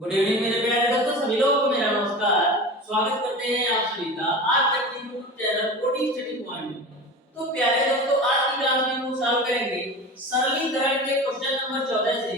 Good evening मेरे प्यारे दोस्तों, सभी लोगों को मेरा नमस्कार। स्वागत करते हैं आप सभी का आज तक की YouTube channel coding study point में। तो प्यारे दोस्तों, आज की क्लास में हम सॉल्व करेंगे सरलीकरण के क्वेश्चन नंबर 14 से।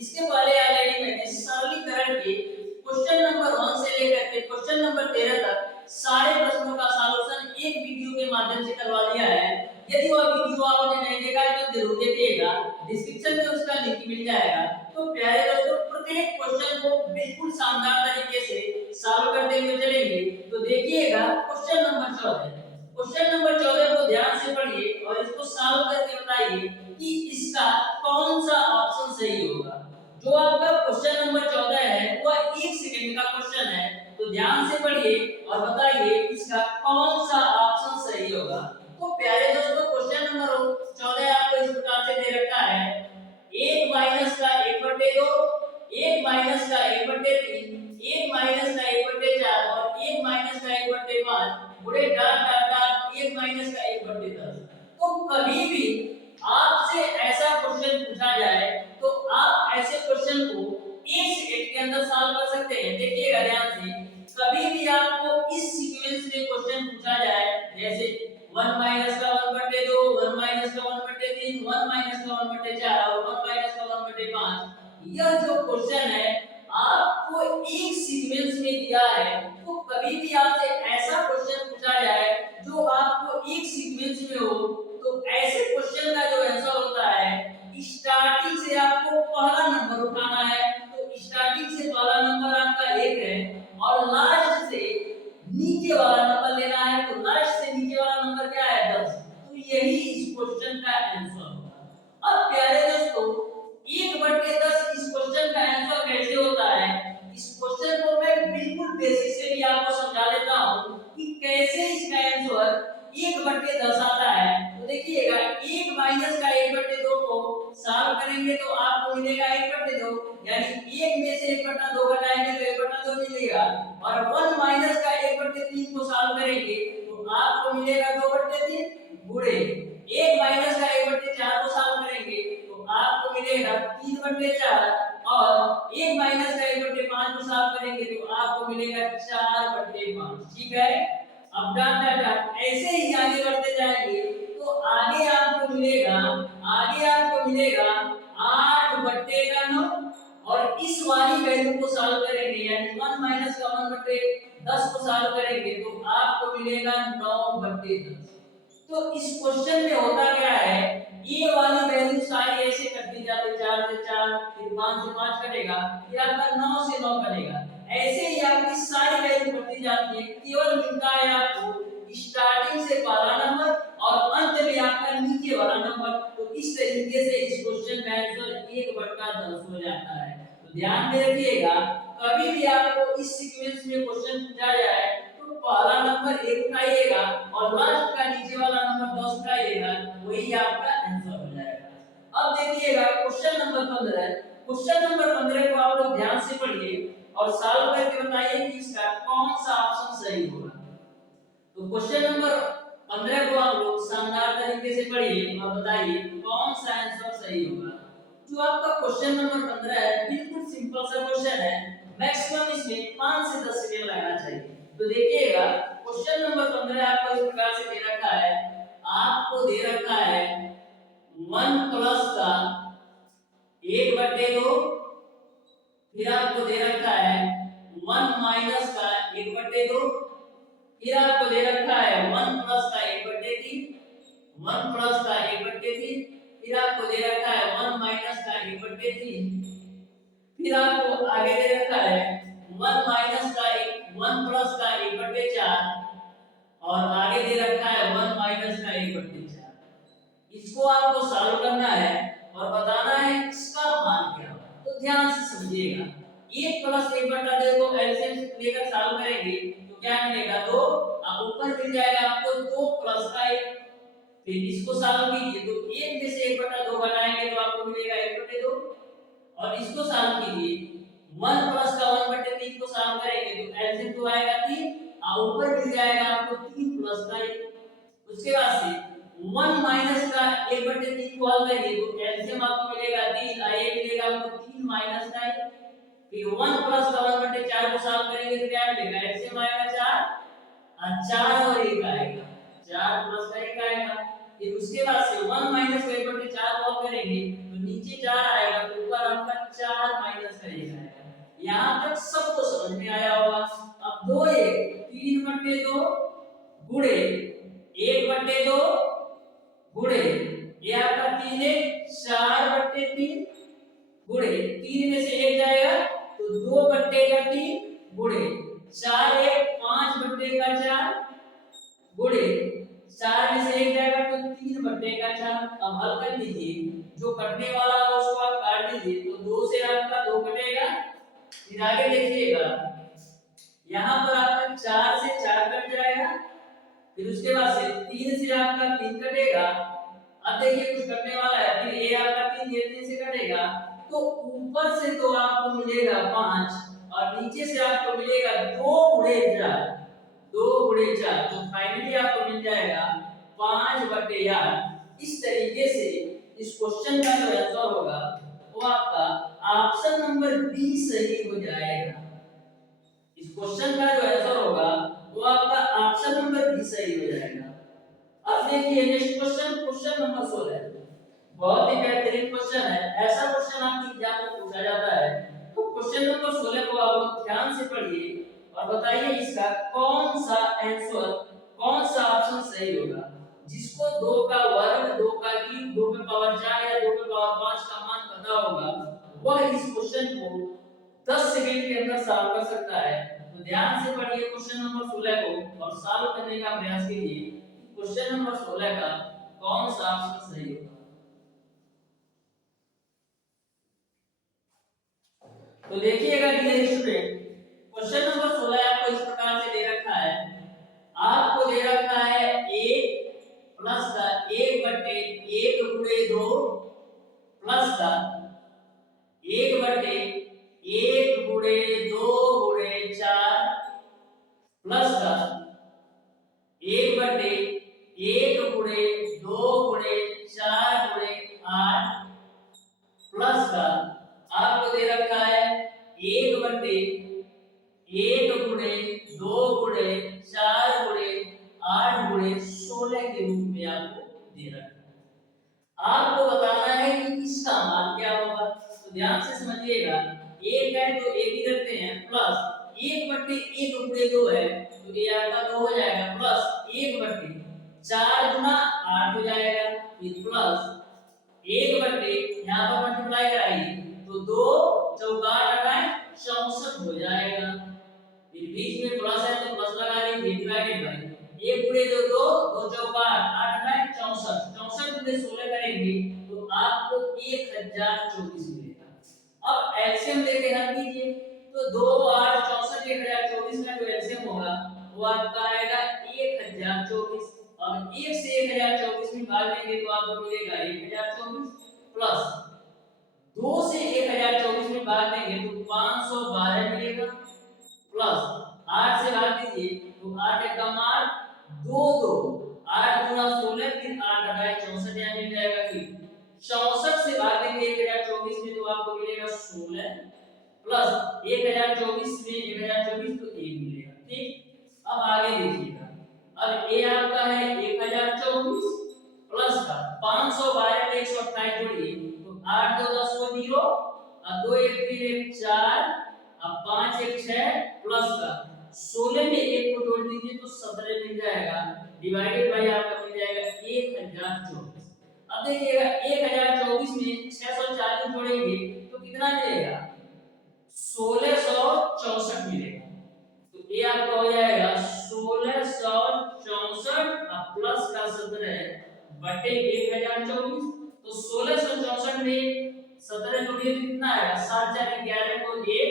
इसके पहले ऑलरेडी मैंने सरलीकरण के क्वेश्चन नंबर 1 से लेकर के क्वेश्चन नंबर 13 तक सारे प्रश्नों का सॉल्यूशन एक वीडियो के माध्यम से करवा दिया है। यदि वह वीडियो आपने नहीं देखा है तो जरूर देखिएगा, डिस्क्रिप्शन में उसका लिंक मिल जाएगा। तो प्यारे दोस्तों, प्रत्येक क्वेश्चन को बिल्कुल शानदार तरीके से सॉल्व करते हुए चलेंगे। तो देखिएगा क्वेश्चन नंबर 14। क्वेश्चन नंबर 14 को ध्यान से पढ़िए और इसको सॉल्व करके बताइए कि इसका कौन सा ऑप्शन सही होगा। जो आपका क्वेश्चन नंबर 14 है वह 1 सेकंड का क्वेश्चन है, तो ध्यान से पढ़िए और बताइए इसका कौन सा ऑप्शन सही होगा। तो प्यारे दोस्तों, क्वेश्चन नंबर 14 आपको इस प्रकार से दे रखा है, 1 माइनस का 1/2, 1 माइनस का 1/3, 1 माइनस का 1/4 और 1 माइनस का 1/5 बड़े डॉट डॉट डॉट 1 माइनस का 1/10। तो कभी भी आपसे ऐसा क्वेश्चन पूछा जाए तो आप ऐसे क्वेश्चन को 1 सेकंड के अंदर सॉल्व कर सकते हैं। देखिएगा ध्यान से, कभी भी आपको इस सीक्वेंस में क्वेश्चन पूछा जाए, जैसे 1 माइनस का 1/2, 1 माइनस का 1/3, 1 माइनस का 1/4 और 1 माइनस का 1/5, यह जो क्वेश्चन है आपको एक सीक्वेंस में दिया है। तो कभी भी आपसे ऐसा क्वेश्चन पूछा जाए जो आपको एक सीक्वेंस में हो, तो ऐसे क्वेश्चन का जो आंसर होता है, स्टार्टिंग से आपको पहला नंबर उठाना है। तो स्टार्टिंग से पहला नंबर आपका 1 है और लास्ट से नीचे वाला नंबर लेना है। तो लास्ट से नीचे वाला नंबर क्या है? 10। तो यही इस क्वेश्चन का आंसर होगा। अब प्यारे दोस्तों, 1/10 इस क्वेश्चन का आंसर कैसे होता है, इस क्वेश्चन को मैं बिल्कुल बेसिक से भी आपको समझा देता हूं कि कैसे इसका आंसर 1/10 आता है। तो देखिएगा, 1 माइनस का 1/2 को सॉल्व करेंगे तो आपको मिलेगा 1/2, यानी 1 में से 1/2 घटाएंगे तो 1/2 मिलेगा। और 1 माइनस का 1/3 को सॉल्व करेंगे तो आपको मिलेगा 2/3 गुणे 1 माइनस का 1/4 को सॉल्व करेंगे तो आपको मिलेगा 3/4 और 1 माइनस का 1/5 को सॉल्व करेंगे तो आपको मिलेगा 4/5। ठीक है, अब डॉट डॉट डॉट ऐसे ही आगे बढ़ते जाएंगे तो आगे आपको मिलेगा 8/9 और इस वाली वैल्यू को सॉल्व करेंगे, यानी 1 माइनस का 1/10 को सॉल्व करेंगे तो आपको मिलेगा 9/10। तो इस क्वेश्चन में होता क्या है, ये वाली वैल्यू सारी ऐसे कटती जाती, 4 से 4, फिर 5 से 5 कटेगा, फिर आपका 9 से 9 कटेगा। ऐसे ही आपकी सारी वैल्यू बढ़ती जाती है, केवल मिलता है आपको स्टार्टिंग से पहला नंबर और अंत में आपका नीचे वाला नंबर। तो इस तरीके से इस क्वेश्चन का आंसर 1/10 हो जाता है। तो ध्यान में रखिएगा, कभी भी आपको इस सीक्वेंस में क्वेश्चन पूछा जाए तो पहला नंबर 1 उठाइएगा और लास्ट का नीचे वाला नंबर 10 उठाइएगा, वही आपका आंसर हो जाएगा। अब देखिएगा क्वेश्चन नंबर 15। क्वेश्चन नंबर 15 को आप लोग ध्यान से पढ़िए और सॉल्व करके बताइए कि इसका कौन सा ऑप्शन सही होगा। तो क्वेश्चन नंबर 15 को आप लोग शानदार तरीके से पढ़िए और बताइए कौन सा आंसर सही होगा। जो आपका क्वेश्चन नंबर 15 है, बिल्कुल सिंपल सा क्वेश्चन है, मैक्सिमम इसमें 5 से 10 सेकंड लगना चाहिए। तो देखिएगा, क्वेश्चन नंबर 15 आपको इस प्रकार से दे रखा है, आपको दे रखा है 1 प्लस का 1/2, फिर आपको दे रखा है 1 माइनस का 1/2, फिर आपको दे रखा है 1 प्लस का 1/3, 1 प्लस का 1/3, फिर आपको दे रखा है 1 माइनस का 1/3, फिर आपको आगे दे रखा है 1 माइनस का 1 प्लस का 1/4 और आगे दे रखा है 1 माइनस का 1/4। इसको आपको सॉल्व करना है और बताना है इसका मान क्या होगा। तो ध्यान से समझिएगा, 1 प्लस 1/2 को एलसीएम लेकर सॉल्व करेंगे तो क्या मिलेगा? 2 और ऊपर मिल जाएगा आपको 2 प्लस का 1। फिर इसको सॉल्व कीजिए तो 1 में से 1/2 घटाएंगे तो आपको मिलेगा 1/2 और इसको सॉल्व कीजिए 1 प्लस का 1/3 को सॉल्व करेंगे तो एलसीएम तो आएगा 3 और ऊपर मिल जाएगा आपको 3 प्लस का 1। उसके बाद से 1 माइनस का 1/3 को हल करेंगे तो एलसीएम आपको मिलेगा 3 और ये मिलेगा आपको 3 माइनस का 1। फिर 1 प्लस का 1 बटे 4 को सॉल्व करेंगे तो क्या मिलेगा, एलसीएम आएगा 4 और 4 और 1 आएगा, 4 प्लस का 1 आएगा। फिर उसके बाद से 1 माइनस का 1 बटे 4 को आप करेंगे तो नीचे 4 आएगा तो ऊपर आपका 4 माइनस का 1 आएगा। यहां तक सबको समझ में आया होगा। अब 2 1 3 बटे 2 गुणे 1 बटे 2 गुणे ये आपका 3 है 4 बटे 3 गुणे 3 में से 1 जाएगा तो 2 बटे का 3 गुणे 4 1 5 बटे का 4 गुणे 4 में से 1 जाएगा तो 3 बटे का 4। अब हल कर लीजिए, जो कटने वाला है उसको आप काट दीजिए तो 2 से आपका 2 कटेगा। फिर आगे देखिएगा यहाँ पर आपका 4 से 4 कट जाएगा, फिर उसके बाद से 3 से आपका 3 कटेगा। अब देखिए कुछ कटने वाला है, फिर ये आपका 3 ये 3 से कटेगा तो ऊपर से तो आपको मिलेगा 5 और नीचे से आपको मिलेगा 2 गुणे 4, 2 गुणे 4 तो फाइनली आपको मिल जाएगा 5 बटे 8। इस तरीके से इस क्वेश्चन का जो आंसर होगा वो आपका ऑप्शन नंबर बी सही हो जाएगा। इस क्वेश्चन का जो आंसर होगा वो आपका ऑप्शन नंबर बी सही हो जाएगा। अब देखिए नेक्स्ट क्वेश्चन, क्वेश्चन नंबर 16 बहुत ही बेहतरीन क्वेश्चन है। ऐसा क्वेश्चन आपके एग्जाम में पूछा जाता है तो क्वेश्चन नंबर 16 को आप लोग ध्यान से पढ़िए और बताइए इसका कौन सा आंसर, कौन सा ऑप्शन सही होगा। जिसको 2 का वर्ग, 2 का क्यूब, 2 पे पावर 4 या 2 पे पावर 5 का मान पता होगा वह इस क्वेश्चन को 10 सेकंड के अंदर सॉल्व कर सकता है। तो ध्यान से पढ़िए क्वेश्चन नंबर 16 को और सॉल्व करने का प्रयास कीजिए। क्वेश्चन नंबर 16 का कौन सा ऑप्शन सही होगा। तो देखिएगा डियर स्टूडेंट, क्वेश्चन नंबर 16 आपको इस प्रकार से दे रखा है। आपको दे रखा है 1 प्लस का 1 बटे 1 गुणे 2 प्लस का 1 बटे 1 गुणे 2 गुणे 4 प्लस का 1 बटे 1 गुणे 2 गुणे 4 गुणे 8 प्लस का आपको दे रखा है 1 बटे 1 गुणे 2 गुणे 4 गुणे 8 गुणे 16 के रूप में आपको दे रखा है। आपको बताना है कि इसका मान क्या होगा। तो ध्यान से समझिएगा, 1 है तो 1 ही रखते हैं, प्लस 1 बटे 1 गुणे 2 है तो ये आपका 2 हो जाएगा, प्लस 1 बटे 4 गुना 8 हो जाएगा, फिर प्लस 1 बटे यहाँ पर मल्टीप्लाई कराइए तो 2 चौका 8 64 हो जाएगा। फिर बीच में प्लस है तो प्लस लगा लीजिए, डिवाइडेड बाय 1 गुणे 2 2 2 चौका 8 8 64 64 गुणे 16 करेंगे तो आपको 1024 मिलेगा। अब एलसीएम लेके हल कीजिए तो 2 8 64 1024 का जो एलसीएम होगा वो आपका आएगा 1024। अब 1 से 1024 में भाग देंगे तो आपको मिलेगा 1024 प्लस 2 से 1024 में भाग देंगे तो 512 मिलेगा, प्लस 8 से भाग दीजिए तो 8 एक कम 8 2 2 8 गुना 16 फिर 8 घटाए 64 यहाँ मिल जाएगा। फिर 64 से भाग देंगे 1024 में तो आपको मिलेगा 16 प्लस 1024 में 1024 तो 1 मिलेगा। ठीक, अब आगे देखिएगा, अब ये आपका है 1024 प्लस का 512 में 128 जोड़िए तो 8 2 10 को 0 और 2 1 3 1 4 अब 5 1 6 प्लस का 16 में 1 को जोड़ दीजिए तो 17 मिल जाएगा, डिवाइडेड बाय आपका मिल जाएगा 1024। अब देखिएगा 1024 में 640 जोड़ेंगे तो कितना मिलेगा, 1664 मिलेगा। तो ये आपका हो जाएगा 1664 प्लस का 17 बटे 1024। तो 1664 में 17 जोड़िए तो कितना आएगा, 7 4 11 को 1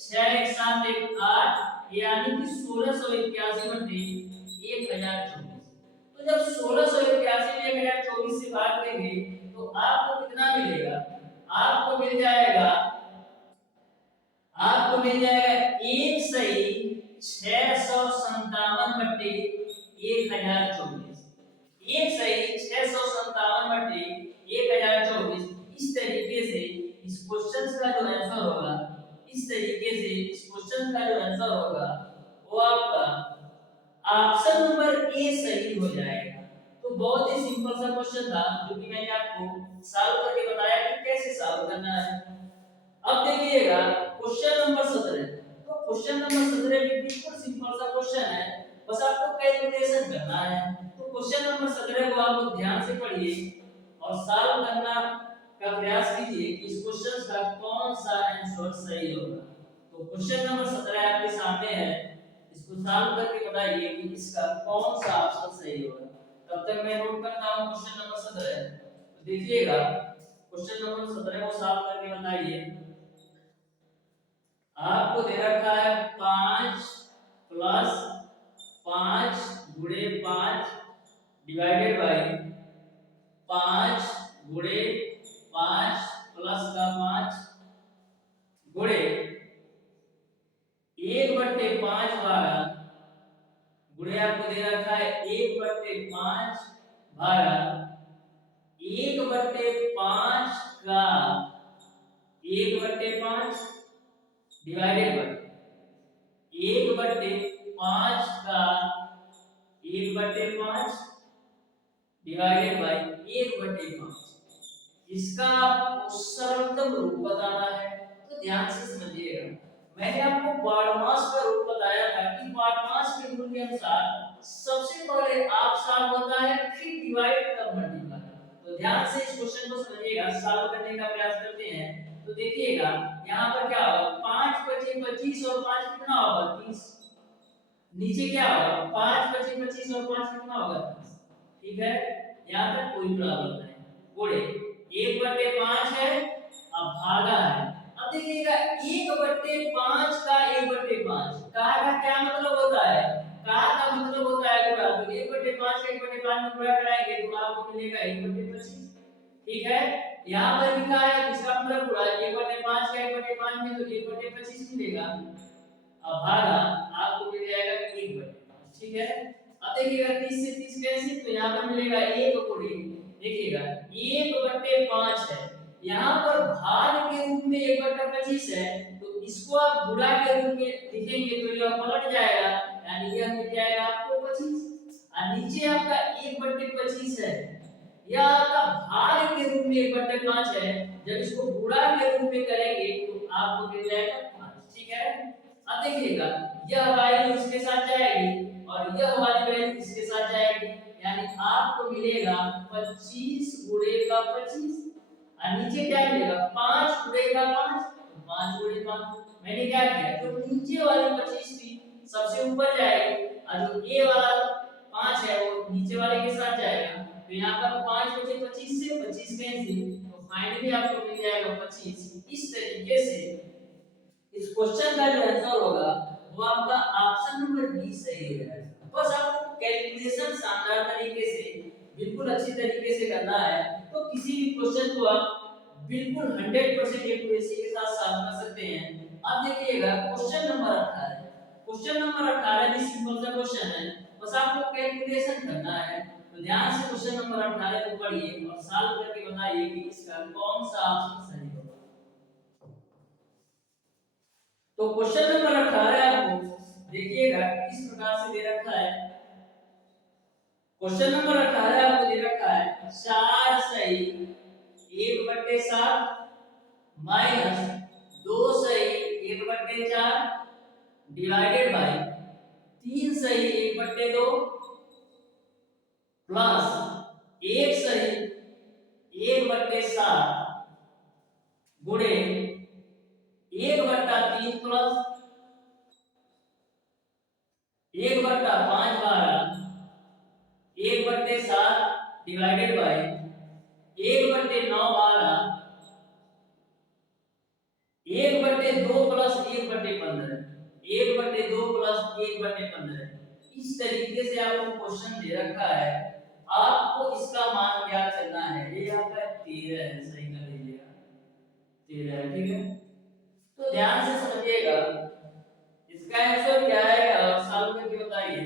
6 1 7 1 8 यानी कि 1681 बटे 1024। तो जब 1681 में 1024 से भाग देंगे तो आपको कितना मिलेगा, आपको मिल जाएगा 1 सही 657 बटे 1024। 1 सही 657 बटे 1024। इस तरीके से इस क्वेश्चन का जो आंसर होगा इस तरीके से इस क्वेश्चन का जो आंसर होगा वो आपका ऑप्शन नंबर ए सही हो जाएगा। तो बहुत ही सिंपल सा क्वेश्चन था जो कि मैंने आपको सॉल्व करके बताया कि कैसे सॉल्व करना है। अब देखिएगा क्वेश्चन नंबर 17। तो क्वेश्चन नंबर 17 भी बिल्कुल सिंपल सा क्वेश्चन है, बस आपको कैलकुलेशन करना है। तो क्वेश्चन नंबर 17 को आप लोग ध्यान से पढ़िए और सॉल्व करना का प्रयास कीजिए कि इस क्वेश्चन का कौन सा आंसर सही होगा। तो क्वेश्चन नंबर 17 आपके सामने है, इसको सॉल्व करके बताइए कि इसका कौन सा ऑप्शन सही होगा। तब तक मैं नोट करता हूं क्वेश्चन नंबर 17। तो देखिएगा क्वेश्चन नंबर 17 को सॉल्व करके बताइए। आपको दे रखा है 5 प्लस 5 गुणे 5 डिवाइडेड बाय 5 गुणे 5 प्लस का 5 गुणे 1/5 भागा गुणे आपको दे रखा है 1/5 भागा 1/5 का 1/5 डिवाइडेड बाय 1/5 का 1/5 डिवाइडेड बाय 1/5। इसका आपको सरलतम रूप बताना है। तो ध्यान से समझिएगा, मैंने आपको बारहमास का रूप बताया था कि बारहमास के रूल के अनुसार सबसे पहले आप सॉल्व होता है फिर डिवाइड तब मल्टीप्लाई। तो ध्यान से इस क्वेश्चन को समझिएगा, सॉल्व करने का प्रयास करते हैं। तो देखिएगा यहाँ पर क्या होगा, 5 25 25 और 5 कितना होगा 30। नीचे क्या होगा 5 25 25 और 5 कितना होगा 30। ठीक है, यहाँ तक कोई प्रॉब्लम नहीं। गुणे 1/5 है, अब भागा है। अब देखिएगा 1/5 का 1/5 का क्या मतलब होता है, का मतलब होता है गुणा। तो 1/5 का 1/5 में गुणा कराएंगे तो आपको मिलेगा 1/25। ठीक है, यहाँ पर लिखा है इसका मतलब गुणा 1/5 का 1/5 में तो 1/25 मिलेगा। अब भागा आपको मिल जाएगा 1/5। ठीक है, अब देखिएगा 30 से 30 कैंसिल, तो यहाँ पर मिलेगा 1 गुणे देखिएगा 1/5 है, यहाँ पर भाग के रूप में 1/25 है, तो इसको आप गुणा के रूप में लिखेंगे तो यह पलट जाएगा, यानी यह मिल जाएगा आपको 25। और नीचे आपका 1/25 है, यह आपका भाग के रूप में 1/5 है, जब इसको गुणा के रूप में करेंगे तो आपको मिल जाएगा 5। ठीक है, अब देखिएगा यह वैल्यू इसके साथ जाएगी और यह वाली वैल्यू इसके साथ जाएगी, यानी आपको मिलेगा 25 गुणे का 25। और नीचे क्या मिलेगा 5 गुणे का 5, 5 गुणे 5। मैंने क्या किया, जो नीचे वाली 25 थी सबसे ऊपर जाएगी और जो ए वाला 5 है वो नीचे वाले के साथ जाएगा। तो यहाँ पर 5 बचे 25 से 25 कैंसिल, तो फाइनली आपको मिल जाएगा 25। इस तरीके से इस क्वेश्चन का जो आंसर होगा वो आपका ऑप्शन नंबर बी सही हो जाएगा। बस आपको कैलकुलेशन शानदार तरीके से बिल्कुल अच्छी तरीके से करना है, तो किसी भी क्वेश्चन को आप बिल्कुल 100% एक्यूरेसी के साथ सॉल्व कर सकते हैं। अब देखिएगा क्वेश्चन नंबर 18। क्वेश्चन नंबर 18 भी सिंपल सा क्वेश्चन है, बस आपको कैलकुलेशन करना है। तो ध्यान से क्वेश्चन नंबर 18 को पढ़िए और सॉल्व करके बताइए कि इसका कौन सा ऑप्शन सही होगा। तो क्वेश्चन नंबर 18 आपको देखिएगा किस प्रकार से दे रखा है। क्वेश्चन नंबर 18 आपको दे रखा है 4 सही 1/7 माइनस 2 सही 1/4 डिवाइडेड बाय 3 सही 1/2 प्लस 1 सही 1/7 गुणे 1/3 प्लस 1/5 बारह 1/7 डिवाइडेड बाय 1/9 12 1/2 प्लस 1/15 1/2 प्लस 1/15। इस तरीके से आपको क्वेश्चन दे रखा है, आपको इसका मान क्या करना है। ये आपका 13 है, सही कर लीजिएगा 13 है। ठीक है, तो ध्यान से समझिएगा इसका आंसर क्या है और सॉल्व करके बताइए।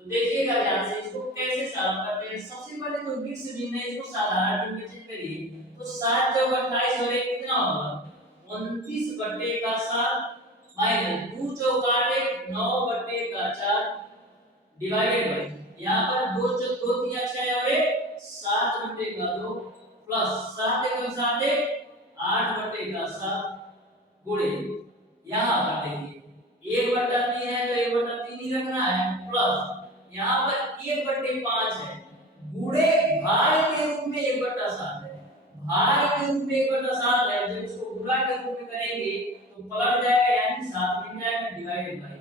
तो देखिएगा ध्यान से इसको कैसे सॉल्व करते हैं। सबसे पहले तो मिक्स भिन्न है, इसको साधारण भिन्न में चेक करिए। तो 7 जब 28 हो कितना होगा 29/7 माइनस 2 चौक 8 9/4 डिवाइडेड बाय यहाँ पर 2 चौक 2 3 6 और 7/2 प्लस 7 1 7 8/7 गुणे यहाँ पर देखिए 1/3 है तो 1/3 ही रखना है प्लस यहाँ पर 1/5 है गुणे भाग के रूप में 1/7 है भाग के रूप में 1/7 है जब इसको गुणा के रूप में करेंगे तो पलट जाएगा यानी 7 मिल जाएगा डिवाइडेड बाय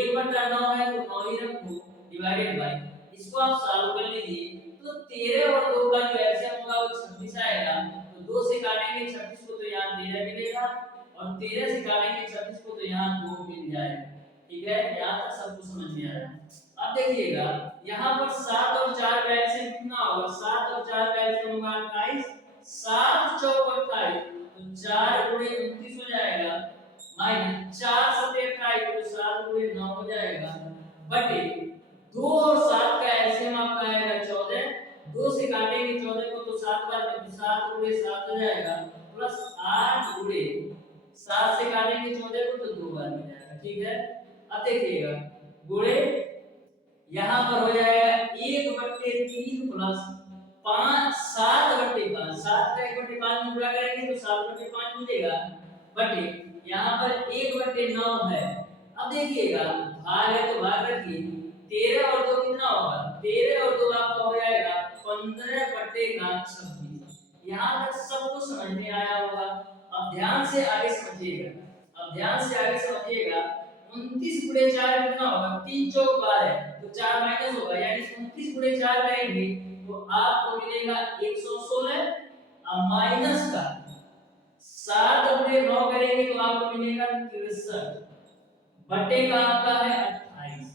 1/9 है तो 9 ही रखो डिवाइडेड बाय इसको आप सॉल्व कर लीजिए तो 13 और 2 का जो एलसीएम होगा वो 26 आएगा तो 2 से काटेंगे 26 को तो यहाँ 13 मिलेगा और 13 से काटेंगे 26 को तो यहाँ 2 मिल जाएगा ठीक है यहाँ तक सब कुछ समझ में आ रहा है अब देखिएगा यहाँ पर 7 और 4 का एलसीएम कितना होगा 7 और 4 का एलसीएम होगा 28 7 चौक 28 तो 4 गुणे 29 हो जाएगा माइनस 4 सते 28 तो 7 गुणे 9 हो जाएगा बटे 2 और 7 का एलसीएम आपका आएगा 14 2 से काटेंगे 14 को तो 7 बार में 7 गुणे 7 हो जाएगा प्लस 8 गुणे 7 से काटेंगे 14 को तो 2 बार में जाएगा ठीक है अब देखिएगा गुणे यहाँ पर हो जाएगा 1/3 प्लस 5 7/5 7 का 1/5 में गुणा करेंगे तो 7/5 मिलेगा बटे यहाँ पर 1/9 है अब देखिएगा भाग है तो भाग रखिए 13 और 2 कितना होगा 13 और 2 आपका हो जाएगा 15/26 यहाँ तक सब कुछ समझ में आया होगा अब ध्यान से आगे समझिएगा 29 गुणे 4 कितना होगा 3 चौक 12 तो 4 माइनस होगा यानी 29 गुणे 4 करेंगे तो आपको मिलेगा 116 अब माइनस का 7 गुणे 9 करेंगे तो आपको मिलेगा 63 बटे का आपका है 28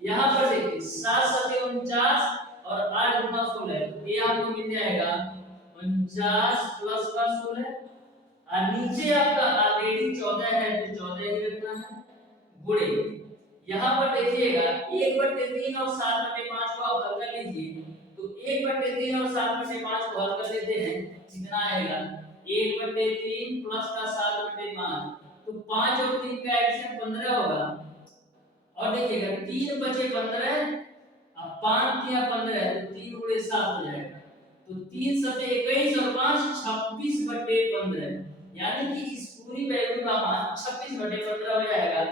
यहाँ पर देखिए 7 सते 49 और 8 गुना 16 ये आपको मिल जाएगा 49 प्लस का 16 और नीचे आपका ऑलरेडी 14 है तो 14 ही रखना है गुणे यहाँ पर देखिएगा 1/3 और 7/5 को आप हल कर लीजिए तो 1/3 और 7/5 को हल कर लेते हैं कितना आएगा 1/3 प्लस का 7/5 तो 5 और 3 का एलसीएम 15 होगा और देखिएगा 3 बचे 15 अब 5 3 15 तो 3 गुणे 7 हो जाएगा तो 3 सते 21 और 5 26/15 यानी कि इस पूरी वैल्यू का मान 26/15 हो जाएगा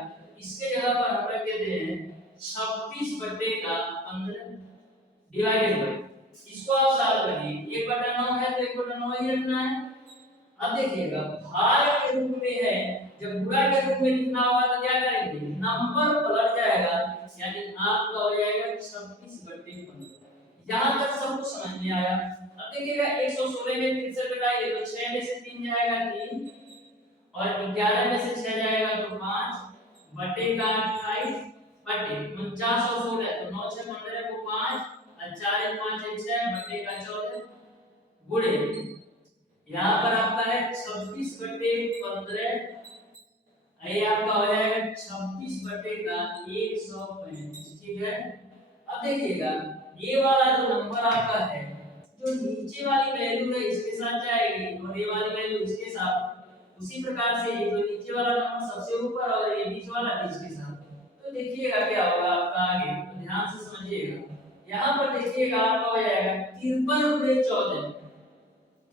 इसके जगह पर हम रख देते हैं 26/15 डिवाइडेड बाय इसको आप सॉल्व करिए 1/9 है तो 1/9 ही रखना है अब देखिएगा भाग के रूप में है जब गुणा के रूप में लिखना होगा तो क्या करेंगे नंबर पलट जाएगा यानी आपका हो जाएगा 26/15 यहां तक सब कुछ समझ में आया अब देखिएगा 116 में 63 घटाइए तो 6 में से 3 जाएगा 3 और 11 में से 6 जाएगा तो 5 बटे का 28 बटे 49 और 16 तो 9 6 15 को 5 और 4 1 5 1 6 बटे का 14 गुणे यहाँ पर आपका है 26/15 ये आपका हो जाएगा 26/135 ठीक है अब देखिएगा ये वाला जो नंबर आपका है जो नीचे वाली वैल्यू है इसके साथ जाएगी और ये वाली वैल्यू इसके साथ उसी प्रकार से ये जो नीचे वाला नंबर सबसे ऊपर और ये बीच वाला बीच के साथ तो देखिएगा क्या होगा आपका आगे तो ध्यान से समझिएगा यहाँ पर देखिएगा आपका हो जाएगा 53 गुणे 14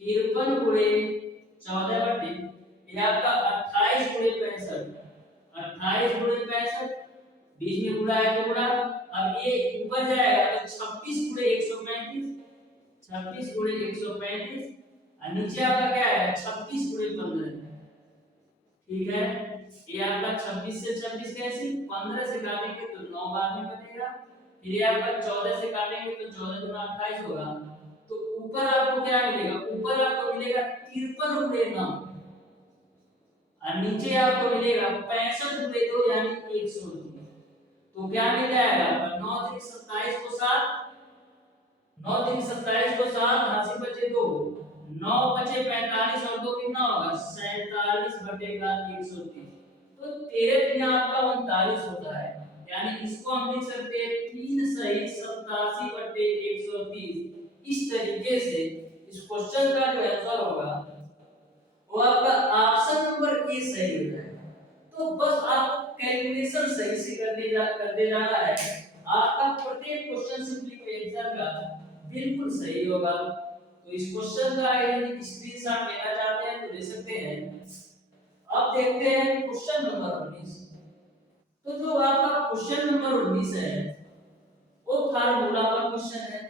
53 गुणे 14 बटे ये आपका 28 गुणे 65 28 गुणे 65 बीच में गुणा है तो गुणा अब ये ऊपर जाएगा तो 26 गुणे 135 26 गुणे 135 और नीचे आपका क्या है 26 गुणे 15 ठीक है ये आपका 26 से 26 कैसे 15 से काटेंगे तो 9 बार में कटेगा फिर ये आपका 14 से काटेंगे तो 14 गुना 28 होगा तो ऊपर आपको क्या मिलेगा ऊपर आपको मिलेगा 53 गुणे 9 और नीचे आपको मिलेगा 65 गुणे 2 यानी 130 तो क्या मिल जाएगा 9 3 27 को 7 9 3 27 को 7 हाथ बचे 2 9 बचे 45 और 2 कितना होगा 47 बटे का 130 तो 13 3 आपका 39 होता है यानी इसको हम लिख सकते हैं 3 सही 87 बटे 130 इस तरीके से इस क्वेश्चन का जो आंसर होगा तो आपका ऑप्शन नंबर ए सही हो जाएगा। तो बस आपको कैलकुलेशन सही से कर दे रहा है, आपका प्रत्येक क्वेश्चन सिंपलीफिकेशन का बिल्कुल सही होगा। तो इस क्वेश्चन का यदि स्क्रीनशॉट लेना चाहते हैं तो ले सकते हैं। अब देखते हैं क्वेश्चन नंबर 19। तो जो आपका क्वेश्चन नंबर 19 है वो फार्मूला का क्वेश्चन है।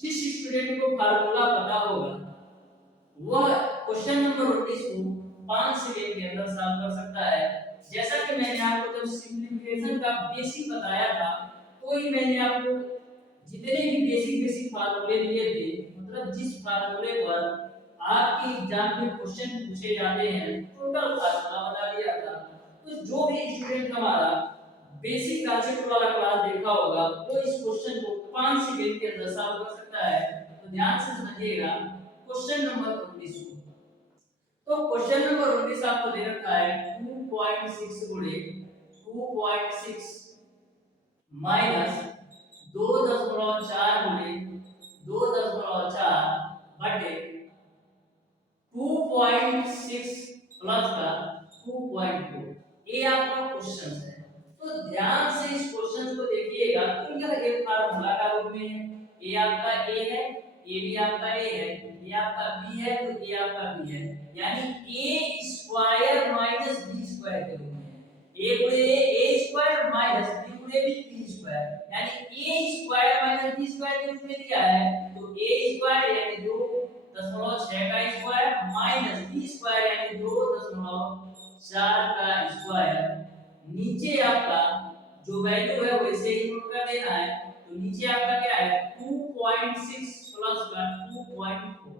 जिस स्टूडेंट को फार्मूला पता होगा वह क्वेश्चन नंबर 19 को 5 सेकंड के अंदर सॉल्व कर सकता है। जैसा कि मैंने आपको जब सिंपलीफिकेशन का बेसिक बताया था तो ही मैंने आपको जितने भी बेसिक फार्मूले दिए थे, मतलब जिस फार्मूले पर आपके एग्जाम में क्वेश्चन पूछे जाते हैं टोटल फार्मूला बता दिया था। तो जो भी स्टूडेंट हमारा बेसिक कॉन्सेप्ट वाला क्लास देखा होगा वो इस क्वेश्चन को 5 सेकंड के अंदर सॉल्व कर सकता है। तो ध्यान से समझिएगा क्वेश्चन नंबर 19 को। तो क्वेश्चन नंबर 19 आपको दे रखा है 2.6 गुणे 2.6 माइनस 2.4 गुणे 2.4 बटे 2.6 प्लस का 2.4। ये आपका क्वेश्चन है। तो ध्यान से इस क्वेश्चन को देखिएगा। तो यह एक फार्मूला का रूप में है। ये आपका ए है, ये भी आपका ए है, ये आपका बी है, तो ये आपका बी है, यानी ए स्क्वायर माइनस बी स्क्वायर के रूप में। ए गुणे ए स्क्वायर माइनस बी गुणे बी स्क्वायर, यानी ए स्क्वायर माइनस बी स्क्वायर के रूप में दिया है। तो ए स्क्वायर यानी 2.6 का स्क्वायर माइनस बी स्क्वायर यानी 2.4 का स्क्वायर। नीचे आपका जो वैल्यू है वैसे ही नोट कर देना है। तो नीचे आपका क्या है 2.6 प्लस का 2.4।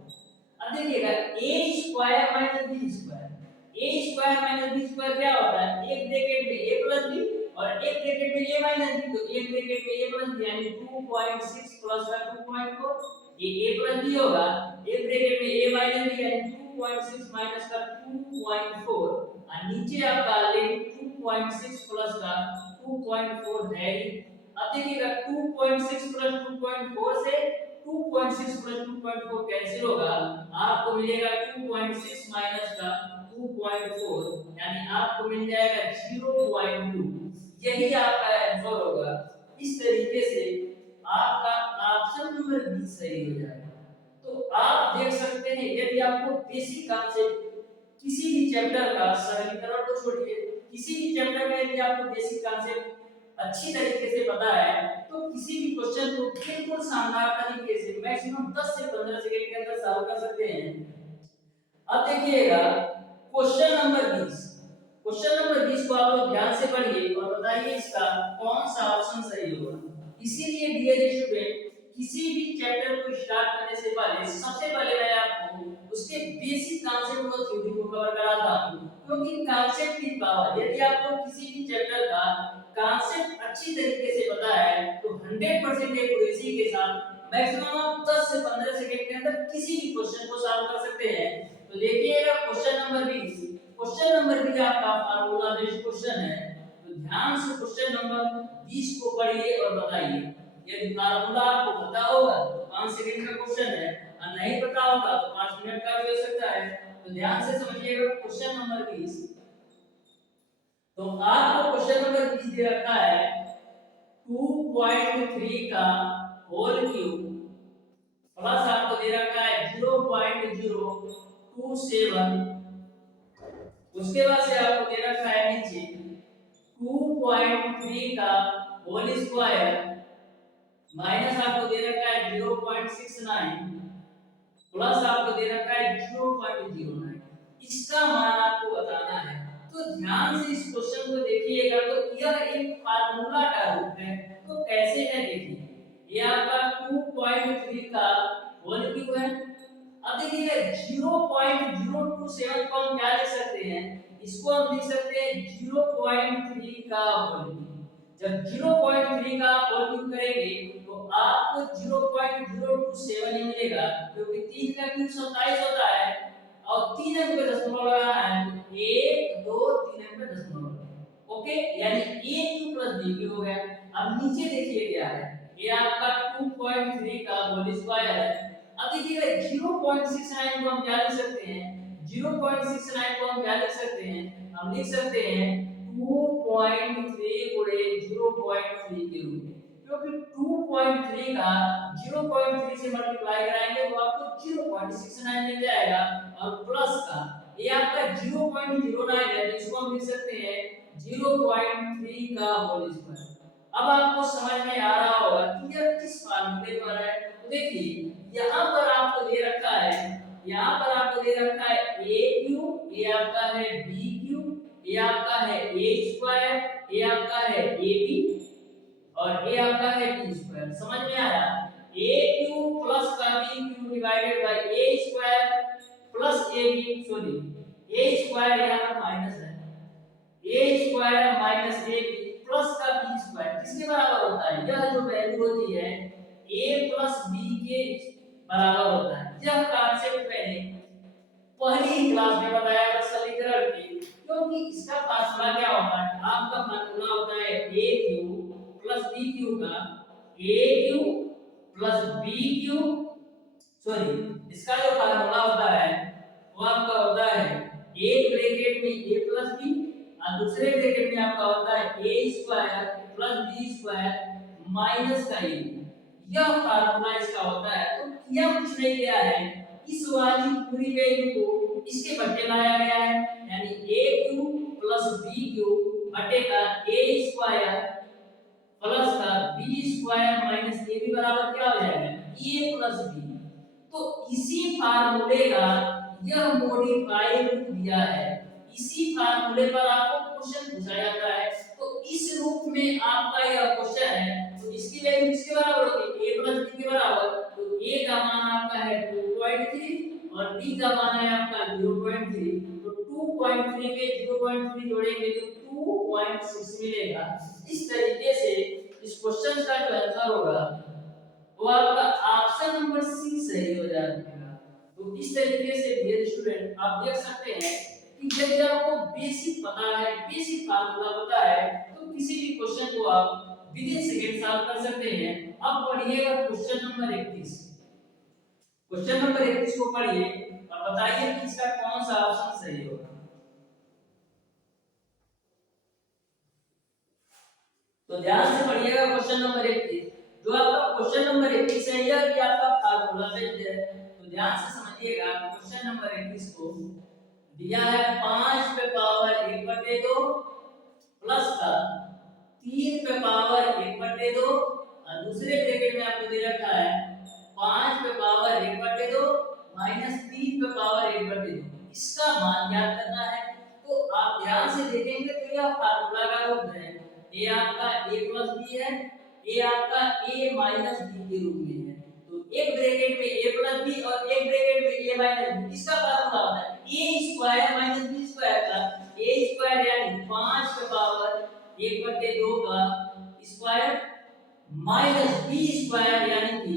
अब देखिएगा a square minus b square, a square minus b square क्या होता है, एक ब्रैकेट में a प्लस b और एक ब्रैकेट में a माइनस b। तो एक ब्रैकेट में a प्लस b यानी 2.6 प्लस का 2.4, ये a प्लस b होगा। एक ब्रैकेट में a माइनस b यानी 2.6 माइनस का 2.4 और नीचे आपका लिमिट 2.6 प्लस का 2.4 है। अब देखिएगा 2.6 प्लस 2.4 से 2.6 प्लस 2.4 कैंसिल होगा, आपको मिलेगा 2.6 माइनस का 2.4 यानी आपको मिल जाएगा 0.2। यही आपका आंसर होगा। इस तरीके से आपका ऑप्शन नंबर बी सही हो जाएगा। तो आप देख सकते हैं यदि आपको बेसिक कॉन्सेप्ट किसी भी चैप्टर का सरलीकरण तो छोड़िए, किसी भी चैप्टर में यदि आपको बेसिक कॉन्सेप्ट अच्छी तरीके से पता है तो किसी भी क्वेश्चन को बिल्कुल शानदार तरीके से मैक्सिमम 10 से 15 सेकंड के अंदर सॉल्व कर सकते हैं। अब देखिएगा क्वेश्चन नंबर 20। क्वेश्चन नंबर 20 को आप लोग ध्यान से पढ़िए और बताइए इसका कौन सा ऑप्शन सही होगा। इसीलिए डियर स्टूडेंट किसी भी चैप्टर को स्टार्ट करने से पहले सबसे पहले मैं आपको उसके बेसिक कॉन्सेप्ट और थ्योरी को कवर कराता हूं, क्योंकि कॉन्सेप्ट की पावर, यदि आपको किसी भी चैप्टर का कॉन्सेप्ट अच्छी तरीके से पता है तो 100% एक्यूरेसी के साथ मैक्सिमम आप 10 से 15 सेकंड के अंदर किसी भी क्वेश्चन को सॉल्व कर सकते हैं। तो देखिएगा क्वेश्चन नंबर 20। क्वेश्चन नंबर 20 आपका फार्मूला बेस्ड क्वेश्चन है। तो ध्यान से क्वेश्चन नंबर 20 को पढ़िए और बताइए। यदि फार्मूला आपको पता होगा तो 5 सेकंड का क्वेश्चन है और नहीं पता होगा तो 5 मिनट का भी हो सकता है। तो ध्यान से समझिएगा क्वेश्चन नंबर 20। तो आपको क्वेश्चन नंबर 20 दे रखा है 2.3 का होल क्यूब प्लस आपको दे रखा है 0.027, उसके बाद से आपको दे रखा है नीचे 2.3 का होल स्क्वायर माइनस आपको दे रखा है 0.69 प्लस आपको दे रखा है 0.09। इसका मान आपको बताना है। तो ध्यान से इस क्वेश्चन को देखिएगा। तो यह एक फार्मूला का रूप है। तो कैसे है देखिए, ये आपका 2.3 का होल क्यूब है। अब देखिए 0.027 को हम क्या लिख सकते हैं, इसको हम लिख सकते हैं 0.3 का होल क्यूब। जब 0.3 का होल क्यूब करेंगे तो आपको 0.027 ही मिलेगा, क्योंकि 3 का क्यूब 27 होता है और 3 अंक पे दशमलव लगाना है तो 1 2 3 अंक पे दशमलव। ओके, यानी a cube plus b cube हो गया। अब नीचे देखिए क्या है, ये आपका 2.3 का होल स्क्वायर है। अब देखिएगा 0.69 को हम क्या लिख सकते हैं, 0.69 को हम क्या लिख सकते हैं, हम लिख सकते हैं 2.3 गुणे 0.3 के रूप में, क्योंकि 2.3 का 0.3 से मल्टीप्लाई कराएंगे तो आपको 0.69 मिल जाएगा, और प्लस का ये आपका 0.09 है तो इसको हम लिख सकते हैं 0.3 का होल स्क्वायर। अब आपको समझ में आ रहा होगा कि यह किस फार्मूले पर है। तो देखिए यहाँ पर आपको दे रखा है, यहाँ पर आपको दे रखा है a क्यूब, ये आपका है b क्यूब, ये आपका है a स्क्वायर, ये आपका है ab और ये आपका है b स्क्वायर। समझ में आया? a क्यूब प्लस का b cube divided by a square plus ab, sorry a square यहाँ पर माइनस है, a square minus ab plus का b स्क्वायर किसके बराबर होता है? यह जो वैल्यू होती है a प्लस b के बराबर होता है। यह कॉन्सेप्ट मैंने पहली क्लास में बताया था समीकरण की, क्योंकि इसका फार्मूला क्या होता है? आपका फार्मूला होता है a cube plus b cube का a cube plus b cube, sorry इसका जो फार्मूला होता है वो आपका होता है एक ब्रैकेट में a प्लस b और दूसरे ब्रैकेट में आपका होता है a square plus b square minus का a। यह फार्मूला इसका होता है। तो किया कुछ नहीं गया है, इस वाली पूरी वैल्यू को इसके बट्टे लाया गया है, यानी a cube plus b cube बटे का a स्क्वायर प्लस का b स्क्वायर माइनस a भी बराबर क्या हो जाएगा? a plus b। तो इसी फार्मूले का यह मॉडिफाइड रूप दिया है, इसी फार्मूले पर आपको क्वेश्चन पूछा जाता है। तो इस रूप में आपका यह क्वेश्चन है, तो इसकी वैल्यू किसके बराबर होती है? a प्लस b के बराबर। तो a का मान आपका है 2.3 और b का मान है आपका 0.3। तो 2.3 में 0.3 जोड़ेंगे तो 2.6 मिलेगा। इस तरीके से इस क्वेश्चन का जो आंसर होगा वो आपका ऑप्शन नंबर सी सही हो जाएगा। तो इस तरीके से डियर स्टूडेंट आप देख सकते हैं कि यदि आपको बेसिक पता है, बेसिक फार्मूला पता है, तो किसी भी क्वेश्चन को आप विद इन सेकंड सॉल्व कर सकते हैं। अब पढ़िएगा क्वेश्चन नंबर 31। क्वेश्चन नंबर 31 को पढ़िए और बताइए कि इसका कौन सा ऑप्शन सही होगा। तो ध्यान से पढ़िएगा क्वेश्चन नंबर 31। जो आपका क्वेश्चन नंबर 31 है यह भी आपका फार्मूला बेस्ड है। तो ध्यान से समझिएगा क्वेश्चन नंबर 31 को दिया है 5 पे पावर 1/2 प्लस का 3 पे पावर 1/2 और दूसरे ब्रैकेट में आपको दे रखा है 5 पे पावर 1/2 माइनस 3 पे पावर 1/2। इसका मान ज्ञात करना है। तो आप ध्यान से देखेंगे तो यह फार्मूला का रूप है, ये आपका a प्लस b है, ये आपका a माइनस b के रूप में है। तो एक ब्रैकेट में a प्लस b और एक ब्रैकेट में a माइनस b, इसका फार्मूला होता है a square minus b square का a स्क्वायर यानी 5 पे पावर 1/2 का स्क्वायर माइनस b स्क्वायर यानी कि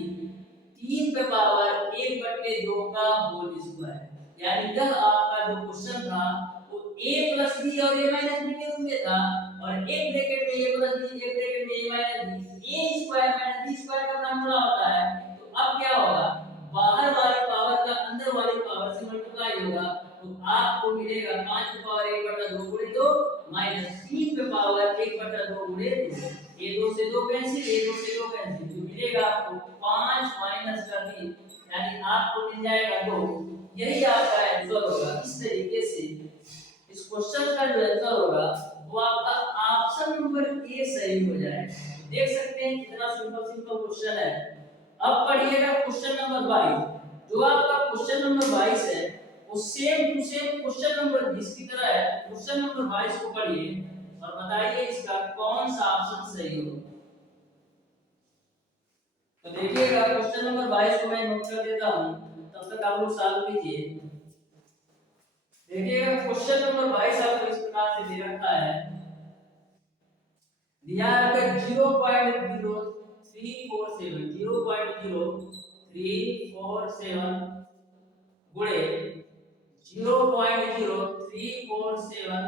3 पे पावर 1/2 का होल स्क्वायर। यानी यह आपका जो क्वेश्चन था वो a प्लस b और a माइनस b के रूप में था, और एक ब्रैकेट में a प्लस b एक ब्रैकेट में a minus b, a square minus b square का फार्मूला होता है। तो अब क्या होगा, बाहर वाली पावर का अंदर वाली पावर से मल्टीप्लाई होगा, तो आपको मिलेगा 5 पे पावर 1/2 गुणे 2 माइनस 3 पे पावर 1/2 गुणे 2। ये 2 से 2 कैंसिल, ये 2 से 2 कैंसिल, तो मिलेगा आपको 5 माइनस का 3, यानी आपको मिल जाएगा 2। यही आपका आंसर होगा। इस तरीके से इस क्वेश्चन का जो आंसर होगा वो आपका ऑप्शन नंबर ए सही हो जाएगा। देख सकते हैं कितना सिंपल क्वेश्चन है। अब पढ़िएगा क्वेश्चन नंबर 22। जो आपका क्वेश्चन नंबर 22 है वो same to same question number 20 की तरह है। क्वेश्चन नंबर 22 को पढ़िए और बताइए इसका कौन सा ऑप्शन सही होगा। तो देखिएगा क्वेश्चन नंबर 22 को मैं नोट कर देता हूं, तब तक आप लोग सॉल्व कीजिए। देखिएगा क्वेश्चन नंबर 22 आपको इस प्रकार से दे रखा है, दिया है 0.0347 गुणे 0.0347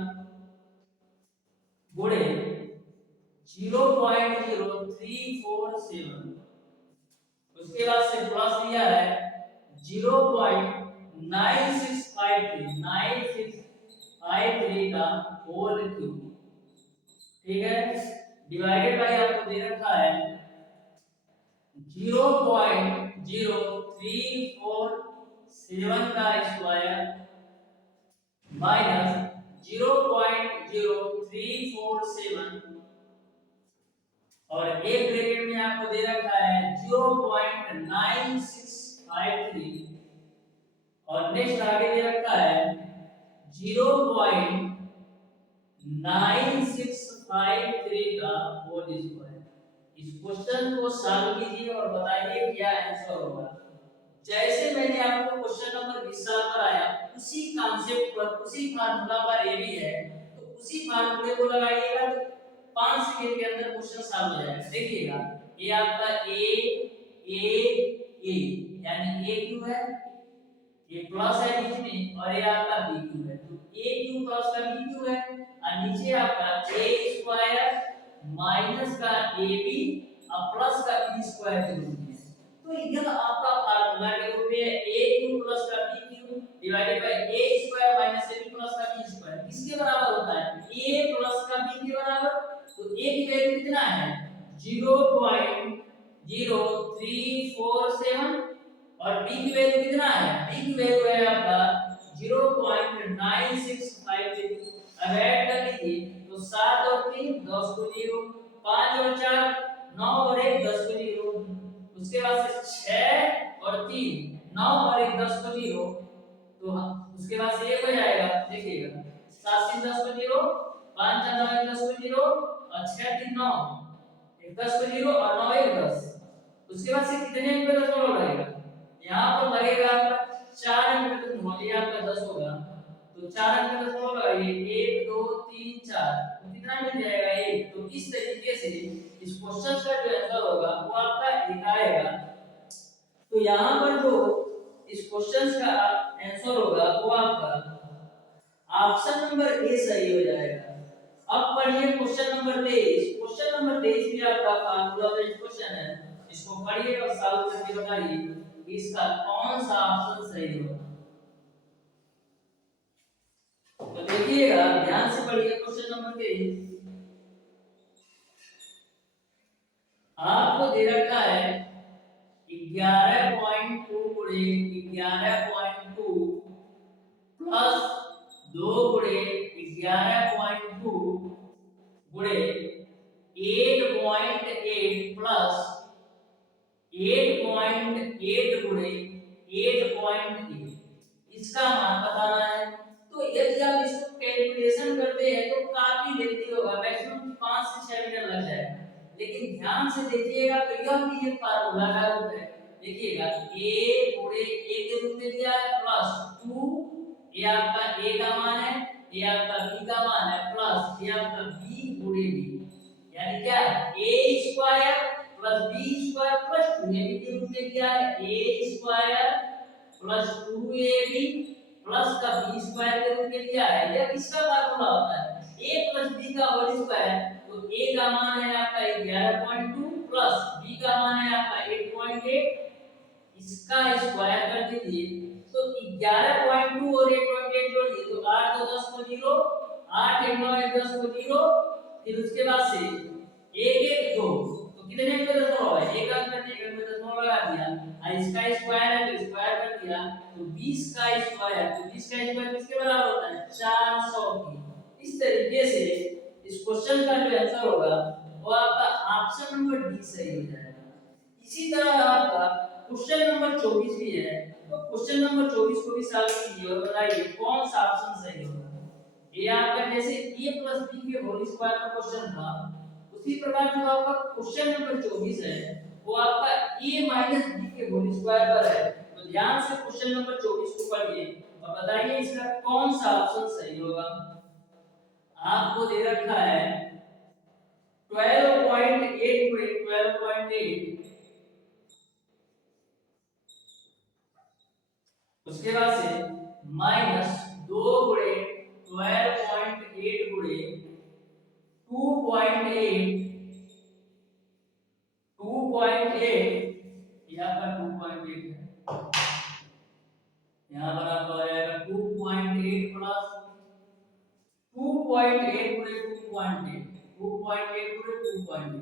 गुणे 0.0347, उसके बाद से प्लस दिया है 0.965 9653 का होल क्यूब, ठीक है, डिवाइडेड बाय आपको दे रखा है 0.0347 का स्क्वायर माइनस 0.0347 और एक ब्रैकेट में आपको दे रखा है 0.9653 और नेक्स्ट आगे दे रखा है 0.9653 का होल स्क्वायर। इस क्वेश्चन को सॉल्व कीजिए और बताइए क्या आंसर होगा। जैसे मैंने आपको क्वेश्चन नंबर 20 सॉल्व कराया उसी कॉन्सेप्ट पर, उसी फार्मूला पर ये भी है, तो उसी फार्मूले को लगाइएगा तो 5 सेकंड के अंदर क्वेश्चन सॉल्व हो जाएगा। देखिएगा ये आपका ए यानी ए क्यू है, ये प्लस है बीच में और ये आपका बी क्यू है, तो ए क्यू प्लस का बी क्यू है और नीचे आपका ए स्क्वायर माइनस का ए बी और प्लस का बी स्क्वायर के रूप में। तो यह आपका फार्मूला के रूप में a क्यू प्लस का b Q divided by a square minus a b plus का b स्क्वायर किसके बराबर होता है? a प्लस का b के बराबर। तो a की वैल्यू कितना है? 0.0347 और b की वैल्यू कितना है? b की वैल्यू है आपका 0.9653। अब ऐड कर लीजिए तो 7 और 3 10 को 0, 5 और 4 9 और 1 10 को 0, उसके बाद से 6 और 3 9 और 1 10 को 0, तो उसके बाद से 1 हो जाएगा। देखिएगा 7 3 10 को 0, 5 4 9 1 10 को 0 और 6 3 9 1 10 को 0 और 9 1 10। उसके बाद से कितने अंक पे दशमलव लगेगा? यहाँ पर लगेगा आपका 4 अंक पे दशमलव, ये आपका 10 होगा तो 4 अंक पे दशमलव लगाइए 1 2 3 4, तो कितना मिल जाएगा 1। तो इस तरीके से इस क्वेश्चन का जो आंसर होगा वो आपका 1 आएगा। तो यहाँ पर जो इस क्वेश्चन का आंसर होगा वो आपका ऑप्शन नंबर ए सही हो जाएगा। अब पढ़िए क्वेश्चन नंबर 23। क्वेश्चन नंबर 23 भी आपका फार्मूला बेस्ड क्वेश्चन है, इसको पढ़िए और सॉल्व करके बताइए कि इसका कौन सा ऑप्शन सही होगा। तो देखिएगा ध्यान से पढ़िए क्वेश्चन नंबर 23। आपको दे रखा है 11.2 गुणे 11.2 प्लस 2 गुणे 11.2 गुणे 8.8 प्लस 8.8 गुणे 8.8, इसका मान बताना है। तो यदि आप इसको कैलकुलेशन करते हैं तो काफी लेंथी होगा, मैक्सिमम 5 से 6 मिनट लग जाएगा, लेकिन ध्यान से देखिएगा तो यह भी एक फार्मूला का रूप है। देखिएगा a गुणे a के रूप में दिया है प्लस 2, ये आपका a का मान है, ये आपका b का मान है, प्लस ये आपका b गुणे b, यानी क्या a square plus b square plus 2ab के रूप में दिया है a square plus 2ab plus का b स्क्वायर के रूप में दिया है। यह किसका फार्मूला होता है? a प्लस b का होल स्क्वायर। तो a का मान है आपका 11.2 प्लस b का मान है आपका 8.8, इसका स्क्वायर कर दीजिए तो 11.2 और 8.8 जोड़िए तो 8 2 10 को 0, 8 1 9 1 10 को 0, फिर उसके बाद से 1 1 2, तो कितने अंक पे दशमलव है? 1 अंक पे दशमलव लगा दिया और इसका स्क्वायर है तो स्क्वायर कर दिया तो 20 का स्क्वायर, तो 20 का स्क्वायर किसके बराबर होता है? 400 की। इस तरीके से इस क्वेश्चन का जो आंसर होगा वो आपका ऑप्शन नंबर डी सही हो जाएगा। इसी तरह आपका क्वेश्चन नंबर 24 भी है, तो क्वेश्चन नंबर 24 को भी सॉल्व कीजिए और बताइए कौन सा ऑप्शन सही होगा। ये आपका जैसे a प्लस b के होल स्क्वायर का क्वेश्चन था, उसी प्रकार जो आपका क्वेश्चन नंबर 24 है वो आपका a माइनस b के होल स्क्वायर पर है। तो ध्यान से क्वेश्चन नंबर 24 को पढ़िए और बताइए इसका कौन सा ऑप्शन सही होगा। आपको दे रखा है 12.8 गुणे 12.8, उसके बाद से माइनस 2 गुणे 12.8 गुणे 2.8 यहाँ पर 2.8 है, यहाँ पर आपका आ जाएगा 2.8 पूरे 2.8 पूरे 2.8।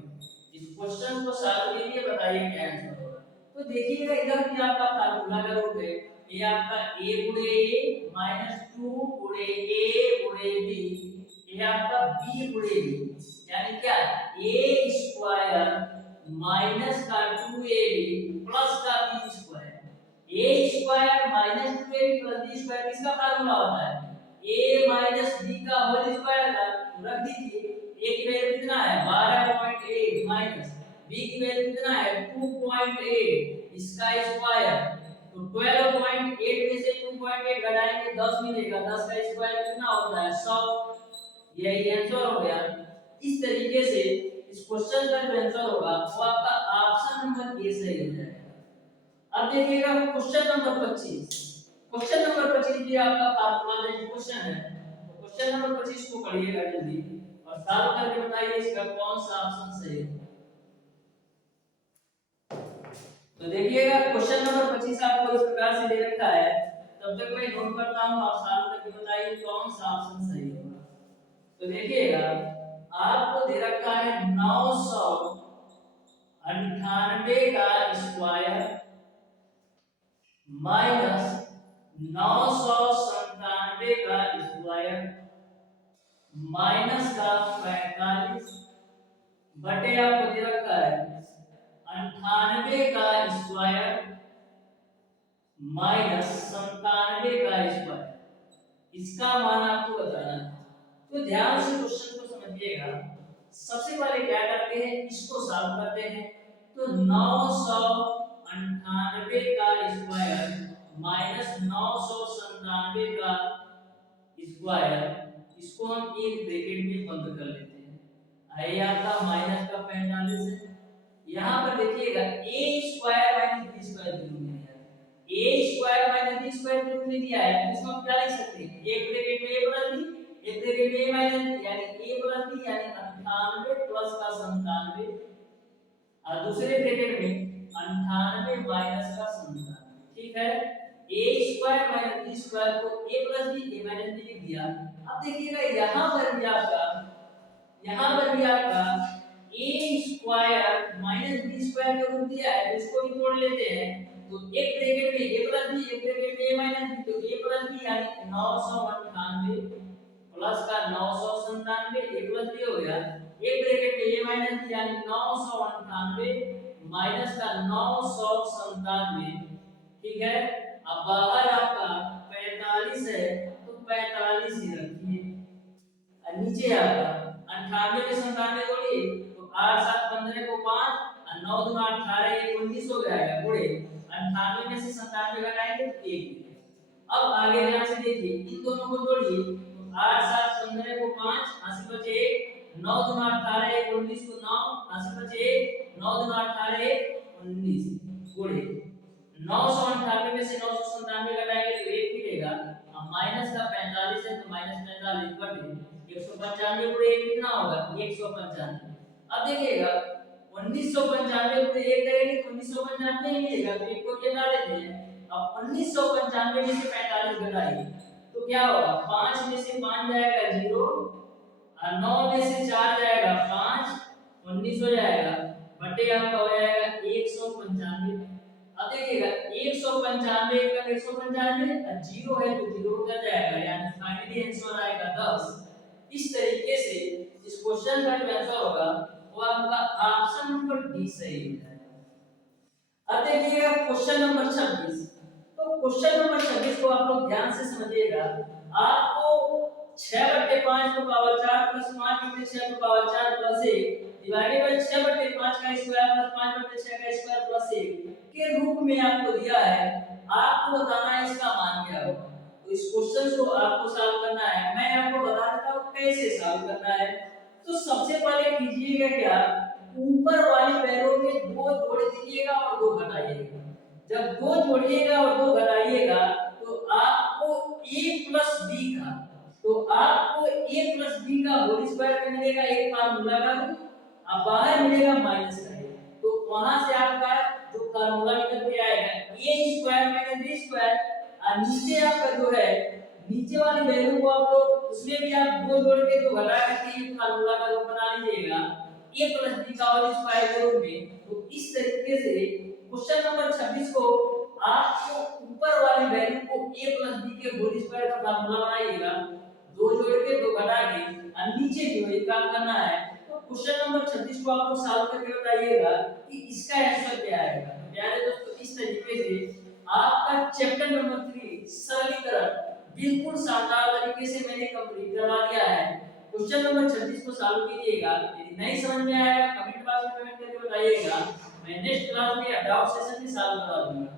इस क्वेश्चन को सॉल्व कीजिए, बताइए क्या आंसर होगा। तो देखिएगा इधर भी आपका फार्मूला का रूप है, ये आपका a गुणे a माइनस 2 गुणे a गुणे b, ये आपका b गुणे b, यानी क्या a स्क्वायर माइनस का 2ab प्लस का b square. a square minus 2ab plus b square किसका फार्मूला होता है, a माइनस b का होल स्क्वायर का। रख दीजिए, a की वैल्यू कितना है 12.8 माइनस b की वैल्यू कितना है 2.8, इसका स्क्वायर। तो 12.8 में से 2.8 घटाएंगे 10 मिलेगा, 10 का स्क्वायर कितना होता है 100। यही आंसर हो गया। इस तरीके से इस क्वेश्चन का जो आंसर होगा वो आपका ऑप्शन नंबर ए सही हो जाएगा। अब देखिएगा क्वेश्चन नंबर 25। क्वेश्चन नंबर 25 ये आपका फार्मूला बेस्ड क्वेश्चन है। तो क्वेश्चन नंबर 25 को पढ़िएगा जल्दी और सॉल्व करके बताइए इसका कौन सा ऑप्शन सही है। तो देखिएगा क्वेश्चन नंबर 25 आपको इस प्रकार से दे रखा है, तब तक मैं नोट करता हूं, आप सॉल्व करके बताइए कौन सा ऑप्शन सही होगा। तो देखिएगा आपको दे रखा है 998 का स्क्वायर माइनस 997 का स्क्वायर माइनस का 45 बटे आपको दे रखा है 98 का स्क्वायर माइनस 97 का स्क्वायर। इसका मान आपको बताना है। तो ध्यान से क्वेश्चन को समझिएगा। सबसे पहले क्या करते हैं, इसको सॉल्व करते हैं। तो 998 का स्क्वायर माइनस 997 का स्क्वायर, इसको हम एक ब्रैकेट में बंद कर लेते हैं। ये आपका माइनस का 45 है। यहाँ पर देखिएगा a square minus b square जरूर में दिया है। a square minus b square जरूर में दिया है, इसको हम क्या लिख सकते हैं, एक ब्रैकेट में a प्लस b, एक ब्रैकेट में a माइनस b, यानी a प्लस b यानी 98 प्लस का 97, और दूसरे ब्रैकेट में 98 माइनस का 97। ठीक है, a square minus b square को a plus b a minus b लिख दिया। अब देखिएगा यहाँ पर भी आपका a square minus b square का रूप दिया है, तो इसको भी तोड़ लेते हैं। तो एक ब्रैकेट में a प्लस b, एक ब्रैकेट में a माइनस b, तो a प्लस b यानी 998 प्लस का 997 a प्लस b हो गया। एक ब्रैकेट में a माइनस b यानी 998 माइनस का 997। ठीक है, अब बाहर आपका 45 है, तो 45 ही रखिए। और नीचे आपका 98 में 97 जोड़िए, तो 8 7 15 को 5 और 9 2 18 ये 19 हो जाएगा। गुणे 98 में से 97 घटाएंगे तो 1। अब आगे ध्यान से देखिए, इन दोनों को जोड़िए, तो 8 7 15 को 5 80 बचे 1, 9 2 18 1 19 को 9 80 बचे 1, 9 2 18 1 19 गुणे 998 में से 997 घटाएंगे तो 1 मिलेगा। अब माइनस का 45 है, तो माइनस 45 बटे 195 गुणे 1 कितना होगा 195। अब देखिएगा 1995 गुणे 1 करेंगे तो 1995 ही मिलेगा, तो 1 को घटा देते हैं। अब 1995 में से 45 घटाइए तो क्या होगा, 5 में से 5 जाएगा 0 और 9 में से 4 जाएगा 5, 19 हो जाएगा, बटे आपका हो जाएगा 195। अब देखिएगा 195 का 195 और 0 है तो 0 उधर जाएगा, यानी फाइनली आंसर आएगा 10। इस तरीके से इस क्वेश्चन का जो आंसर होगा वो आपका ऑप्शन नंबर डी सही हो जाएगा। अब देखिएगा क्वेश्चन नंबर 26। तो क्वेश्चन नंबर 26 को आप लोग ध्यान से समझिएगा। आपको 6/5 को पावर 4 प्लस 5/6 को पावर 4 प्लस 1 डिवाइडेड बाय 6/5 का स्क्वायर प्लस 5/6 का स्क्वायर प्लस 1 के रूप में आपको दिया है। आपको बताना है इसका मान क्या होगा। तो इस क्वेश्चन को आपको सॉल्व करना है। मैं आपको बता देता हूं कैसे सॉल्व करना है। तो सबसे पहले कीजिएगा क्या, ऊपर वाली पैरों में 2 जोड़ दीजिएगा और 2 घटाइएगा। जब 2 जोड़िएगा और 2 घटाइएगा तो आपको a प्लस b का, तो आपको a प्लस b का होल स्क्वायर का मिलेगा, एक फार्मूला का रूप, अब बाहर मिलेगा माइनस का। तो वहां से आपका जो फार्मूला निकल के आएगा a square minus b square, और नीचे आपका जो है नीचे वाली वैल्यू को आपको उसमें भी आप दो जोड़ के तो घटा करके ये फार्मूला का रूप बना लीजिएगा a प्लस b का होल स्क्वायर के रूप में। तो इस तरीके से क्वेश्चन नंबर 26 को आपको ऊपर वाली वैल्यू को a प्लस b के होल स्क्वायर का फार्मूला बनाइएगा, दो जोड़ के दो घटा के और नीचे भी वही काम करना है। तो क्वेश्चन नंबर 26 को आपको सॉल्व करके बताइएगा कि इसका आंसर क्या आएगा। तो प्यारे दोस्तों इस तरीके से आपका चैप्टर नंबर 3 सरलीकरण बिल्कुल शानदार तरीके से मैंने कंप्लीट करवा दिया है। क्वेश्चन नंबर 26 को सॉल्व कीजिएगा, यदि नहीं समझ में आया कमेंट बॉक्स में कमेंट करके बताइएगा, मैं नेक्स्ट क्लास में डाउट सेशन में सॉल्व करा दूंगा।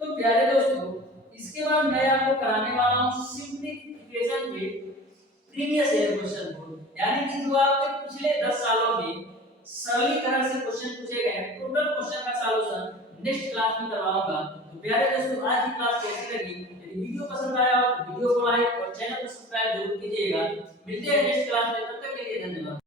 तो प्यारे दोस्तों इसके बाद मैं आपको कराने वाला हूं सिंपलीफिकेशन के प्रीवियस ईयर क्वेश्चन को, यानी कि जो आपके पिछले 10 सालों में सरलीकरण से क्वेश्चन पूछे गए हैं, टोटल क्वेश्चन का सॉल्यूशन नेक्स्ट क्लास में करवाऊंगा। तो प्यारे दोस्तों आज की क्लास कैसी लगी, यदि वीडियो पसंद आया हो तो वीडियो को लाइक और चैनल को सब्सक्राइब जरूर कीजिएगा। मिलते हैं नेक्स्ट क्लास में, तब तक के लिए धन्यवाद।